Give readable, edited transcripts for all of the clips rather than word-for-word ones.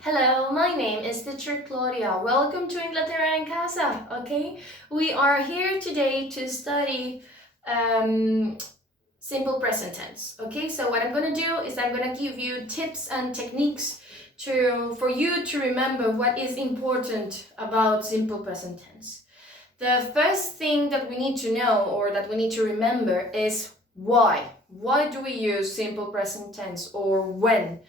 Hello, my name is teacher Claudia. Welcome to Inglaterra en Casa, okay? We are here today to study simple present tense, okay? So what I'm going to do is I'm going to give you tips and techniques for you to remember what is important about simple present tense. The first thing that we need to know or that we need to remember is why. Why do we use simple present tense, or when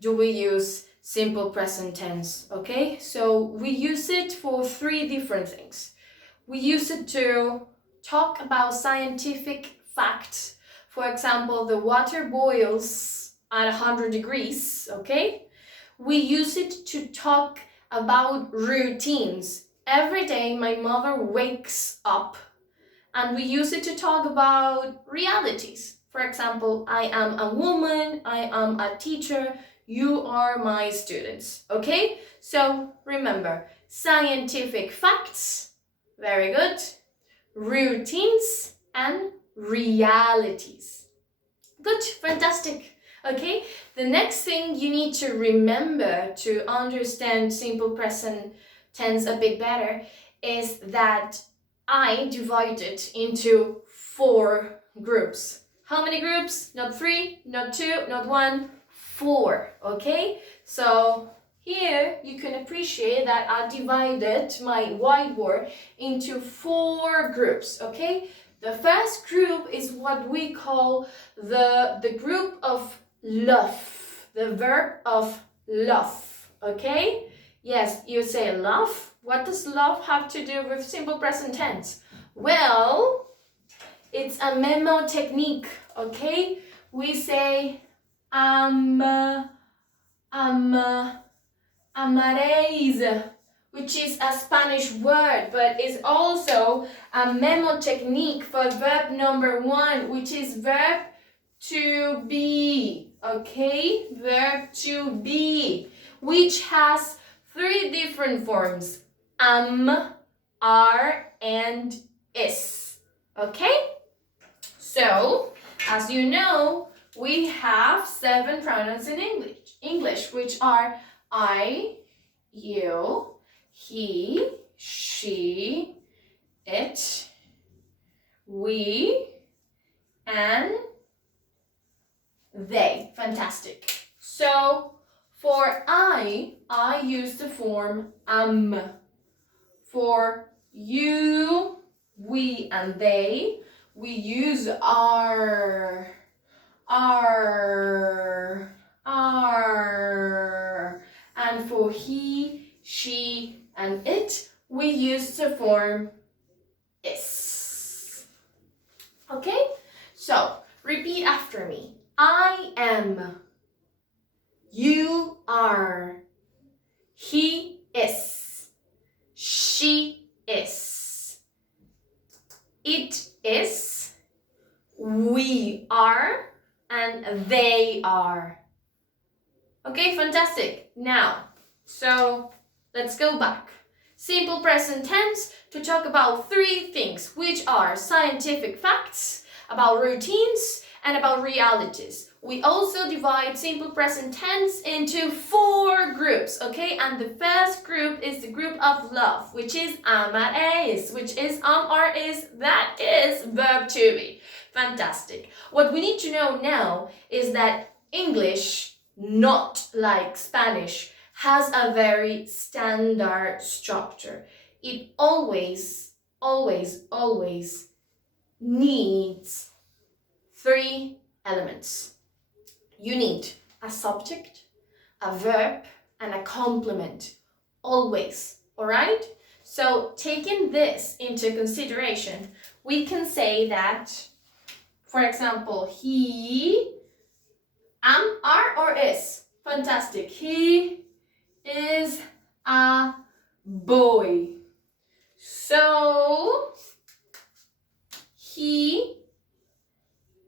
do we use simple present tense? Okay, so we use it for three different things. We use it to talk about scientific facts. For example, the water boils at 100 degrees, okay? We use it to talk about routines. Every day my mother wakes up, and we use it to talk about realities. For example, I am a woman, I am a teacher, you are my students, okay? So remember, scientific facts, very good, routines and realities. Good, fantastic. Okay, the next thing you need to remember to understand simple present tense a bit better is that I divided into 4 groups. How many groups? Not 3, not 2, not 1, 4. Okay, so here you can appreciate that I divided my whiteboard into 4 groups. Okay, the first group is what we call the group of love, the verb of love. Okay, yes, you say love. What does love have to do with simple present tense? Well, it's a memo technique. Okay, we say amaréis, which is a Spanish word, but is also a memo technique for verb number 1, which is verb to be. Okay, verb to be, which has 3 different forms: are, and is. Okay, so as you know, we have 7 pronouns in English, which are I, you, he, she, it, we, and they. Fantastic. So for I use the form For you, we, and they, we use are. And for he, she, and it, we use the form is. Okay? So, repeat after me. I am. You are. He is. She is. It is. We are. And they are. Okay, fantastic. Now, so let's go back. Simple present tense to talk about 3 things, which are scientific facts, about routines, and about realities. We also divide simple present tense into 4 groups, okay? And the first group is the group of love, which is amaréis, which is or is, that is verb to be. Fantastic. What we need to know now is that English, not like Spanish, has a very standard structure. It always needs 3 elements. You need a subject, a verb, and a complement. Always, all right? So taking this into consideration, we can say that, for example, he, are, or is. Fantastic. He is a boy. So he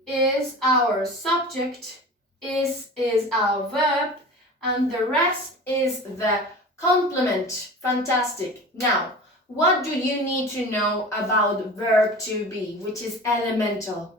is our subject, is our verb, and the rest is the complement. Fantastic. Now, what do you need to know about verb to be, which is elemental?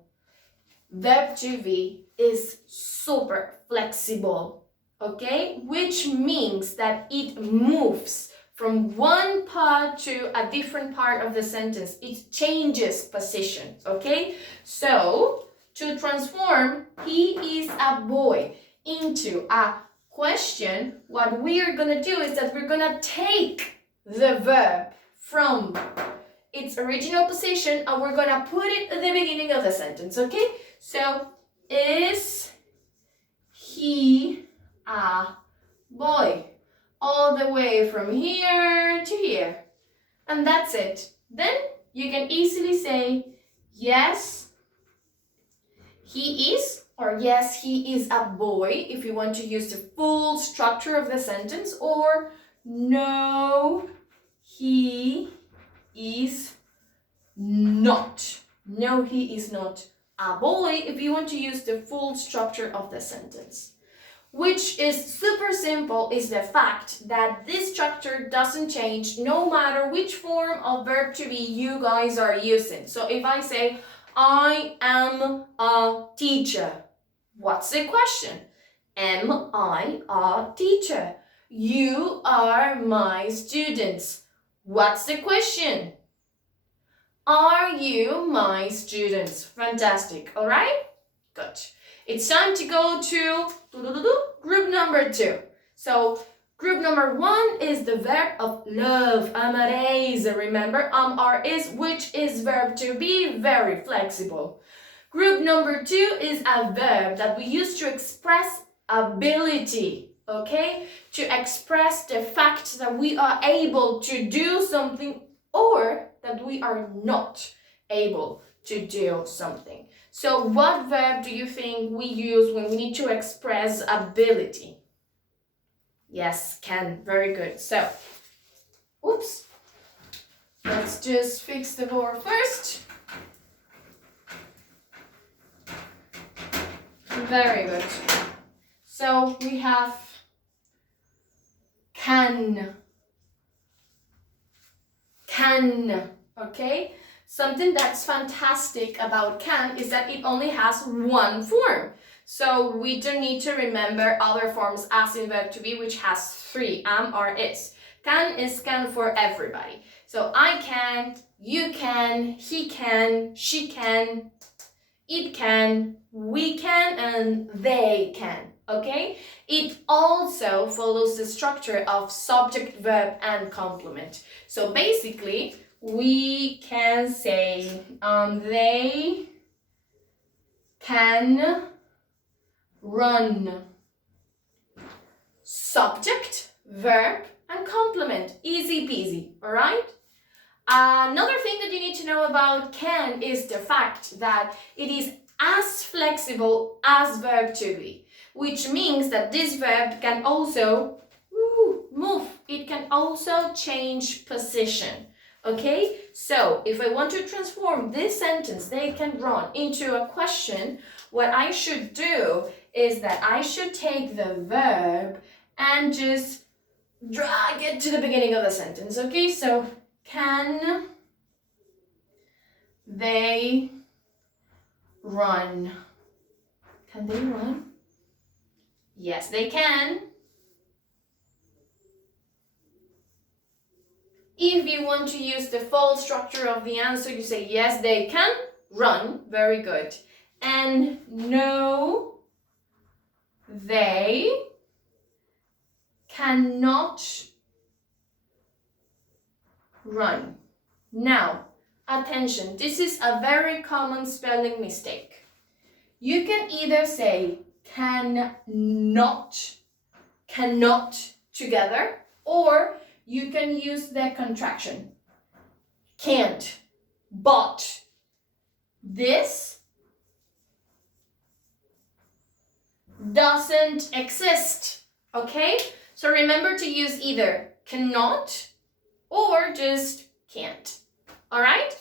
Verb to be is super flexible. okay? Which means that it moves from one part to a different part of the sentence. It changes position, okay? So, to transform he is a boy into a question, what we are gonna do is that we're gonna take the verb from its original position and we're gonna put it at the beginning of the sentence, okay? So, is he a boy? All the way from here to here. And that's it. Then you can easily say, yes, he is, or yes, he is a boy, if you want to use the full structure of the sentence, or no, he is not. No, he is not a boy, if you want to use the full structure of the sentence. Which is super simple, is the fact that this structure doesn't change no matter which form of verb to be you guys are using. So if I say, I am a teacher, what's the question? Am I a teacher? You are my students. What's the question? Are you my students? Fantastic, all right? Good. It's time to go to group number 2. So group number 1 is the verb of love, amareis. Remember, is, which is verb to be, very flexible. Group number 2 is a verb that we use to express ability, okay? To express the fact that we are able to do something or that we are not able to do something. So what verb do you think we use when we need to express ability? Yes, can. Very good. So, oops. Let's just fix the board first. Very good. So we have can, okay? Something that's fantastic about can is that it only has one form. So we don't need to remember other forms as in verb to be, which has 3, am, are, is. Can is can for everybody. So I can, you can, he can, she can, it can, we can, and they can, okay? It also follows the structure of subject, verb, and complement. So basically, we can say they can run. Subject, verb, and complement. Easy peasy, all right? Another thing that you need to know about can is the fact that it is as flexible as verb to be, which means that this verb can also move. It can also change position. Okay, so if I want to transform this sentence, they can run, into a question, what I should do is that I should take the verb and just drag it to the beginning of the sentence. Okay, so can they run? Can they run? Yes, they can. If you want to use the full structure of the answer, you say yes, they can run. Very good. And no, they cannot run. Now, attention, this is a very common spelling mistake. You can either say cannot together, or you can use the contraction. Can't, but. This doesn't exist, okay? So remember to use either cannot or just can't, all right?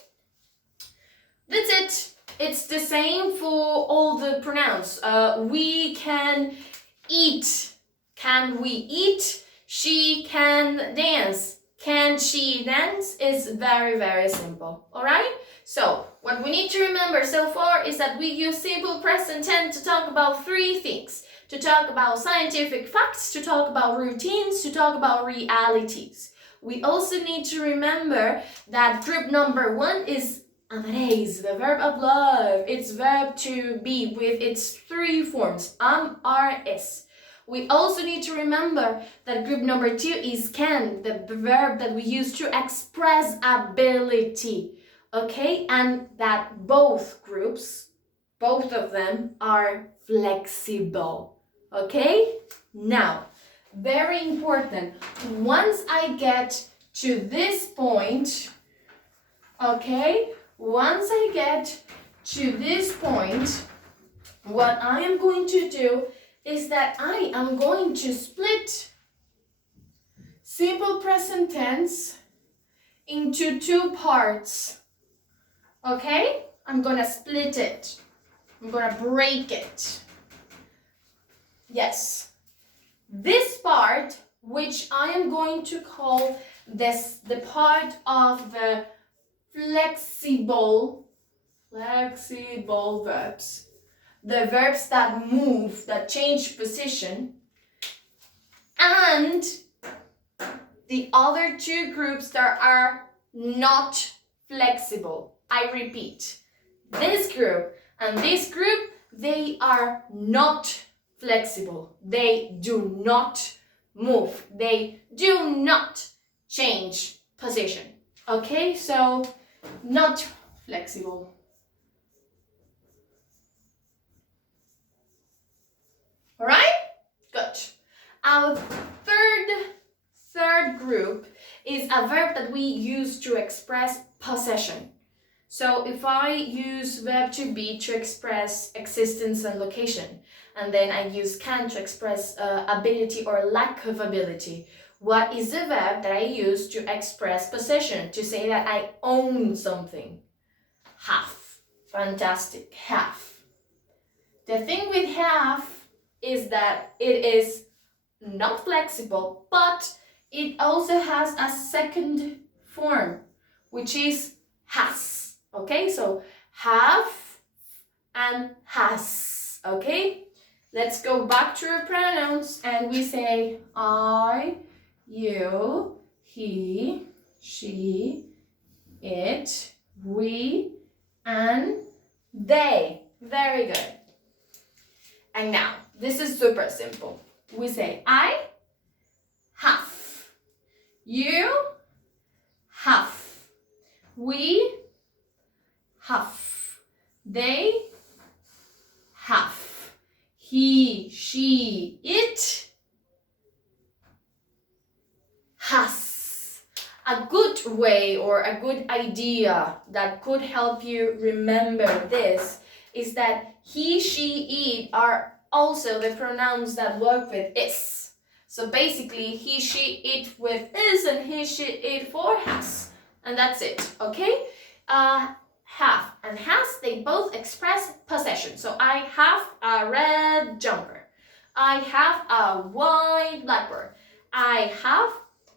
That's it. It's the same for all the pronouns. We can eat. Can we eat? She can dance. Can she dance? Is very, very simple, all right? So what we need to remember so far is that we use simple present tense to talk about 3 things. to talk about scientific facts, to talk about routines, to talk about realities. We also need to remember that group number 1 is amareis, the verb of love. It's verb to be with its 3 forms, RS. We also need to remember that group number 2 is can, the verb that we use to express ability. Okay, and that both groups, both of them are flexible. Okay, now, very important, once I get to this point, okay, once I get to this point, what I am going to do is that I am going to split simple present tense into 2 parts. Okay? I'm gonna split it. I'm gonna break it. Yes. This part, which I am going to call the part of the flexible verbs. The verbs that move, that change position. And the other 2 groups that are not flexible. I repeat, this group and this group, they are not flexible. They do not move. They do not change position. Okay, so not flexible. All right? Good. Our third group is a verb that we use to express possession. So if I use verb to be to express existence and location, and then I use can to express ability or lack of ability, what is the verb that I use to express possession, to say that I own something? Have. Fantastic. Have. The thing with have is that it is not flexible, but it also has a second form, which is has. Okay, so have and has. Okay, let's go back to our pronouns and we say I, you, he, she, it, we, and they. Very good. And now, this is super simple. We say I have, you have, we have, they have, he, she, it has. A good way or a good idea that could help you remember this is that he, she, it are also the pronouns that work with is. So basically, he, she, it with is, and he, she, it for has. And that's it, okay? Have and has, they both express possession. So I have a red jumper. I have a white blackboard. I have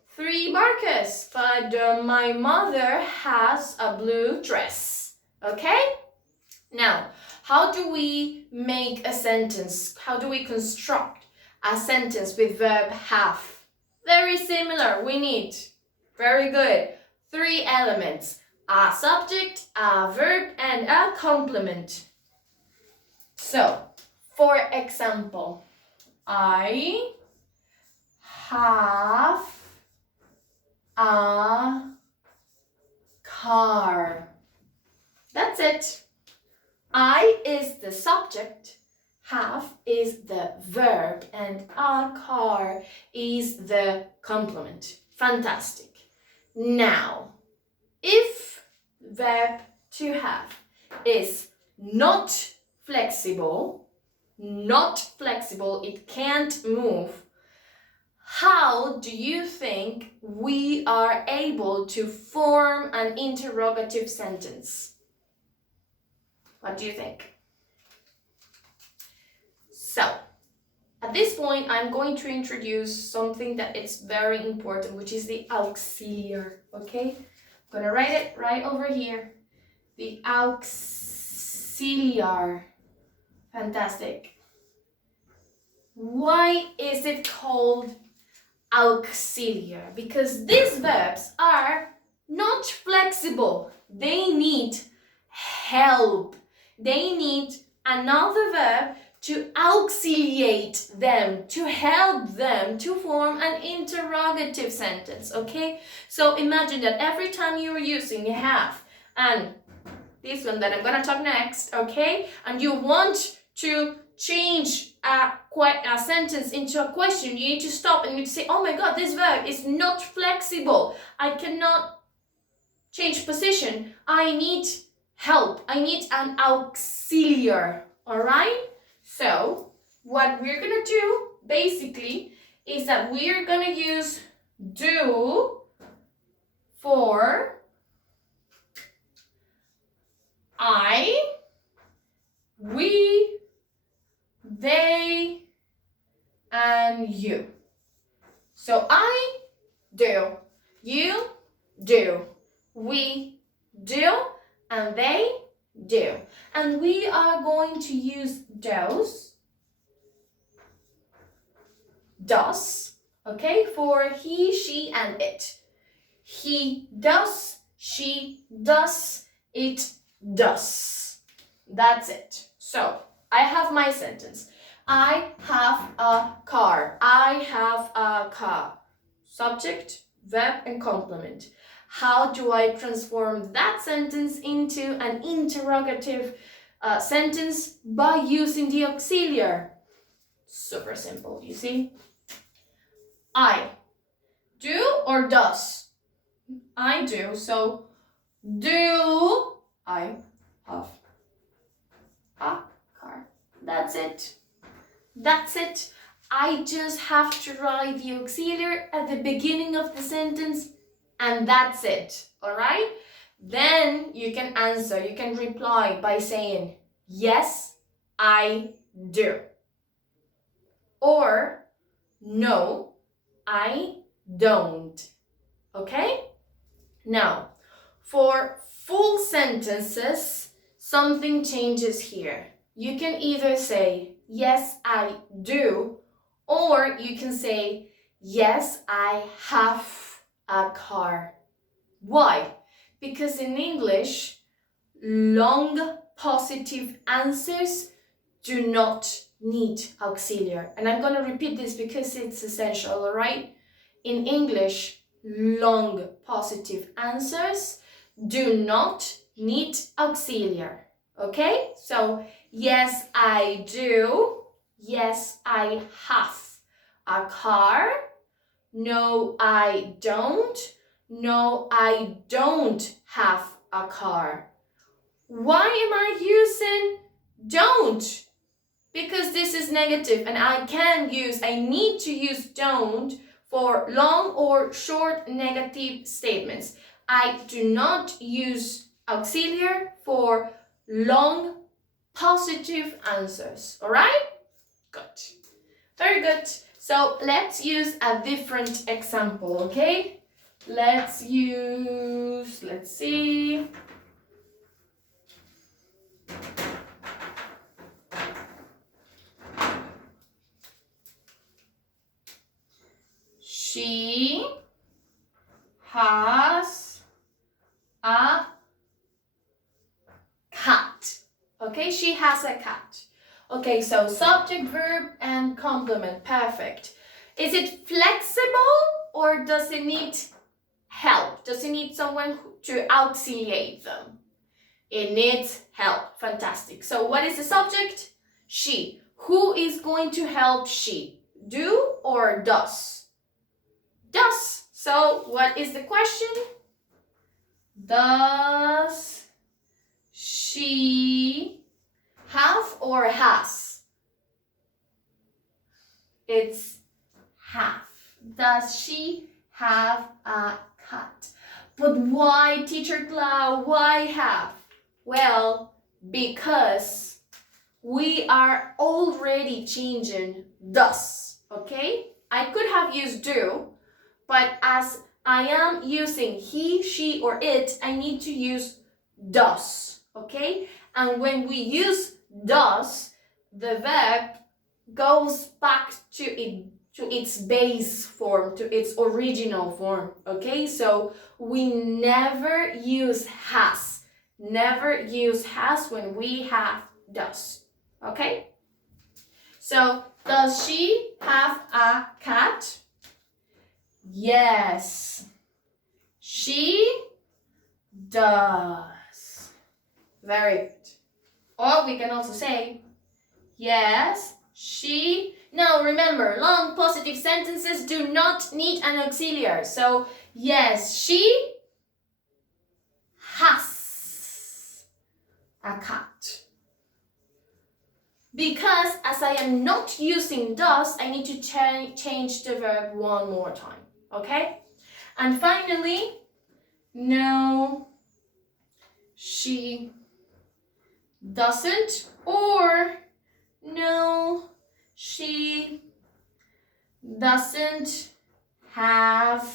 3 markers, but my mother has a blue dress. Okay? Now, how do we make a sentence? How do we construct a sentence with verb have? Very similar. We need, very good, 3 elements. A subject, a verb, and a complement. So, for example, I have a car. That's it. I is the subject, have is the verb, and a car is the complement. Fantastic. Now, if verb to have is not flexible, it can't move, how do you think we are able to form an interrogative sentence? What do you think? So, at this point, I'm going to introduce something that is very important, which is the auxiliary, okay? I'm gonna write it right over here. The auxiliary. Fantastic. Why is it called auxiliary? Because these verbs are not flexible. They need help. They need another verb to auxiliate them, to help them to form an interrogative sentence, okay? So imagine that every time you are using have and this one that I'm gonna talk next, okay? And you want to change a sentence into a question, you need to stop and you need to say, oh my god, this verb is not flexible. I cannot change position. I need help. I need an auxiliary, all right? So what we're gonna do basically is that we're gonna use do for I, we, they, and you. So I do, you do, we do, and they do. And we are going to use those, does, okay, for he, she, and it. He does, she does, it does. That's it. So I have my sentence. I have a car. I have a car. Subject, verb, and complement. How do I transform that sentence into an interrogative sentence? By using the auxiliary. Super simple, you see? I do or does? I do, so do I have a car. That's it. That's it. I just have to write the auxiliary at the beginning of the sentence and that's it. All right? Then you can answer, you can reply by saying, yes, I do. Or, no, I don't. Okay? Now, for full sentences, something changes here. You can either say, yes, I do, or you can say, yes, I have a car. Why? Because in English, long positive answers do not need auxiliary. And I'm going to repeat this because it's essential, all right? In English, long positive answers do not need auxiliary. Okay? So, yes, I do. Yes, I have a car. No, I don't. No, I don't have a car. Why am I using don't? Because this is negative and I need to use don't for long or short negative statements. I do not use auxiliary for long positive answers. All right? Good. Very good. So let's use a different example, okay? Let's see. She has a cat. Okay, she has a cat. Okay, so subject, verb, and complement. Perfect. Is it flexible or does it need help? Does it need someone to auxiliate them? It needs help. Fantastic. So what is the subject? She. Who is going to help she? Do or does? Does. So what is the question? Does she have or has? It's have. Does she have a cat? But why, Teacher Clau? Why have? Well, because we are already changing does, okay? I could have used do, but as I am using he, she, or it, I need to use does, okay? And when we use does, the verb goes back to its base form, to its original form, okay? So we never use has. Never use has when we have does, okay? So, does she have a cat? Yes, she does. Very good. Or we can also say, yes, she. Now remember, long positive sentences do not need an auxiliary. So, yes, she has a cat. Because as I am not using does, I need to change the verb one more time. Okay? And finally, no, she doesn't, or no, she doesn't have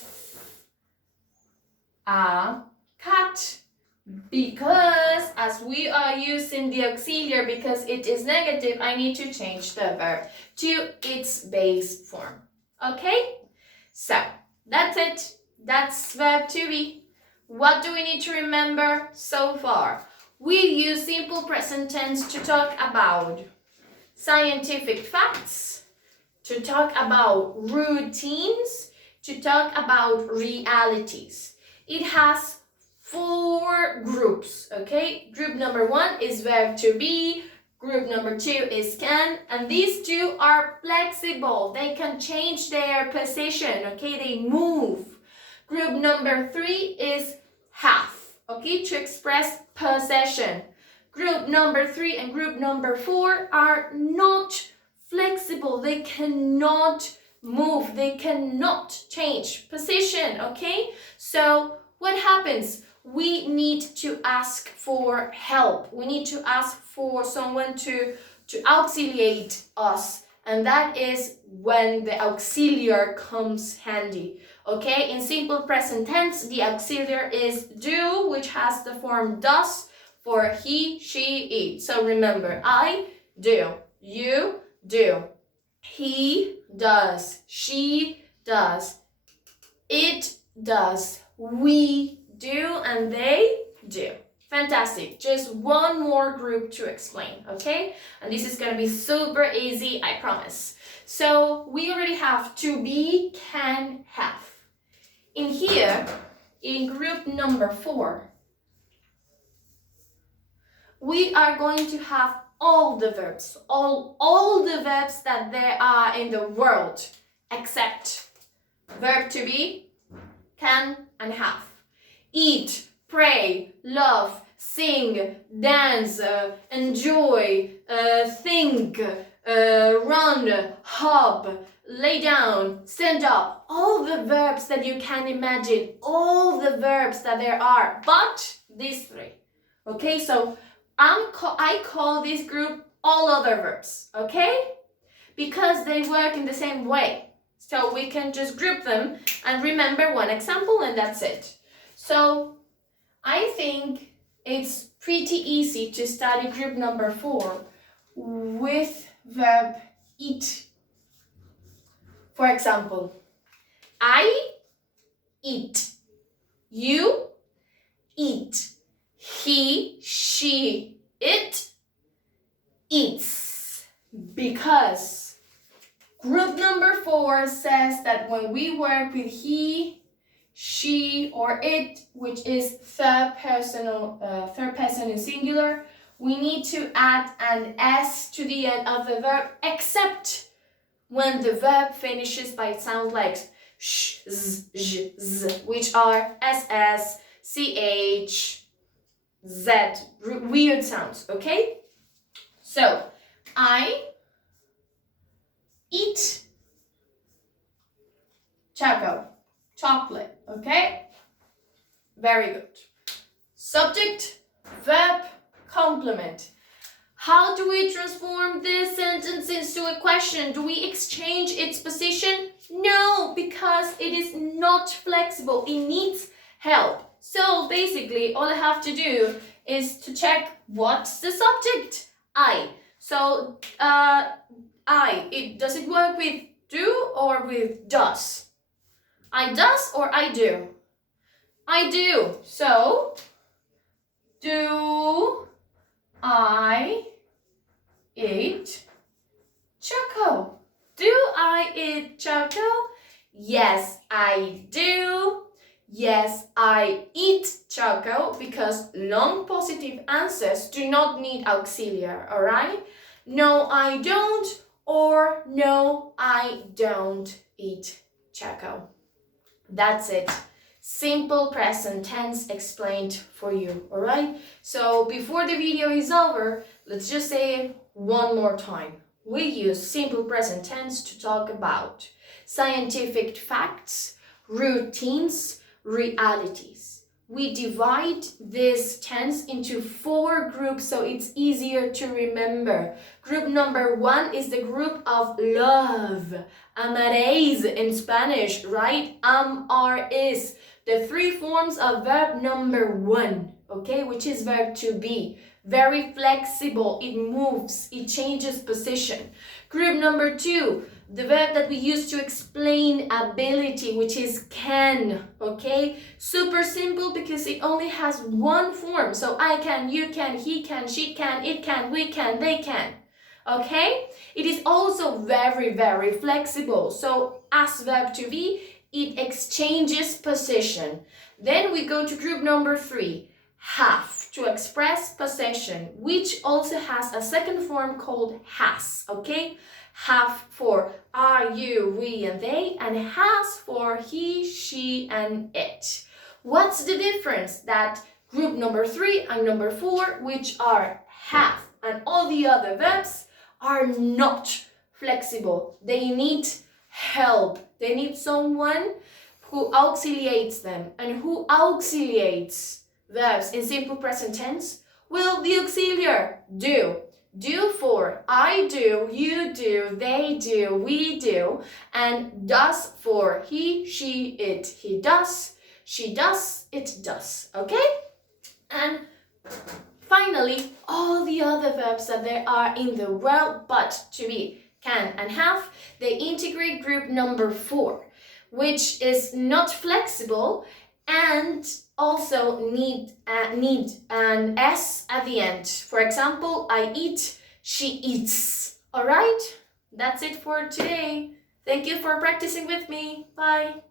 a cat. Because as we are using the auxiliary because it is negative, I need to change the verb to its base form. Okay? So, that's it. That's verb to be. What do we need to remember so far? We use simple present tense to talk about scientific facts, to talk about routines, to talk about realities. It has 4 groups, okay? Group number 1 is verb to be, group number 2 is can, and these 2 are flexible. They can change their position, okay? They move. Group number 3 is have, okay? To express possession. Group number 3 and group number 4 are not flexible. They cannot move. They cannot change position, okay? So what happens? We need to ask for help. We need to ask for someone to auxiliate us. And that is when the auxiliary comes handy. Okay, in simple present tense, the auxiliary is do, which has the form does for he, she, it. So remember, I do, you do, he does, she does, it does, we do, and they do. Fantastic. Just one more group to explain, okay? And this is going to be super easy, I promise. So we already have to be, can, have. In here, in group number 4, we are going to have all the verbs, all the verbs that there are in the world, except verb to be, can, and have. Eat, pray, love, sing, dance, enjoy, think, run, hop, lay down, stand up. All the verbs that you can imagine, all the verbs that there are, but these 3. Okay, so I call this group all other verbs, okay? Because they work in the same way. So we can just group them and remember one example and that's it. So I think it's pretty easy to study group number 4 with verb eat. For example, I eat, you eat, he, she, it eats. Because group number 4 says that when we work with he, she, or it, which is third person in singular, we need to add an s to the end of the verb, except when the verb finishes by sounds like sh, z, j, z, which are ss, ch, z, weird sounds, okay? So, I eat chocolate, okay? Very good. Subject, verb, complement. How do we transform this sentence into a question? Do we exchange its position? No, because it is not flexible. It needs help. So basically, all I have to do is to check what's the subject? I. So Does it work with do or with does? I does or I do? I do. So, do I eat choco? Do I eat choco? Yes, I do. Yes, I eat choco, because long positive answers do not need auxiliary, all right? No, I don't, or no, I don't eat choco. That's it. Simple present tense explained for you, all right? So before the video is over, let's just say it one more time. We use simple present tense to talk about scientific facts, routines, realities. We divide this tense into 4 groups so it's easier to remember. Group number 1 is the group of love. Amaréis in Spanish, right? Are, is. The 3 forms of verb number 1, okay, which is verb to be. Very flexible, it moves, it changes position. Group number 2, the verb that we use to explain ability, which is can, okay? Super simple because it only has 1 form. So I can, you can, he can, she can, it can, we can, they can. Okay? It is also very, very flexible. So as verb to be, it exchanges position. Then we go to group number 3, have, to express possession, which also has a second form called has, okay? Have for I, you, we, and they, and has for he, she, and it. What's the difference? That group number 3 and number 4, which are have, and all the other verbs are not flexible. They need help. They need someone who auxiliates them. And who auxiliates verbs in simple present tense? Well, the auxiliary, do. Do for I do, you do, they do, we do. And does for he, she, it. He does, she does, it does. Okay? And finally, all the other verbs that there are in the world but to be, can, and have, they integrate group number 4, which is not flexible and also need an S at the end. For example, I eat, she eats. All right? That's it for today. Thank you for practicing with me. Bye.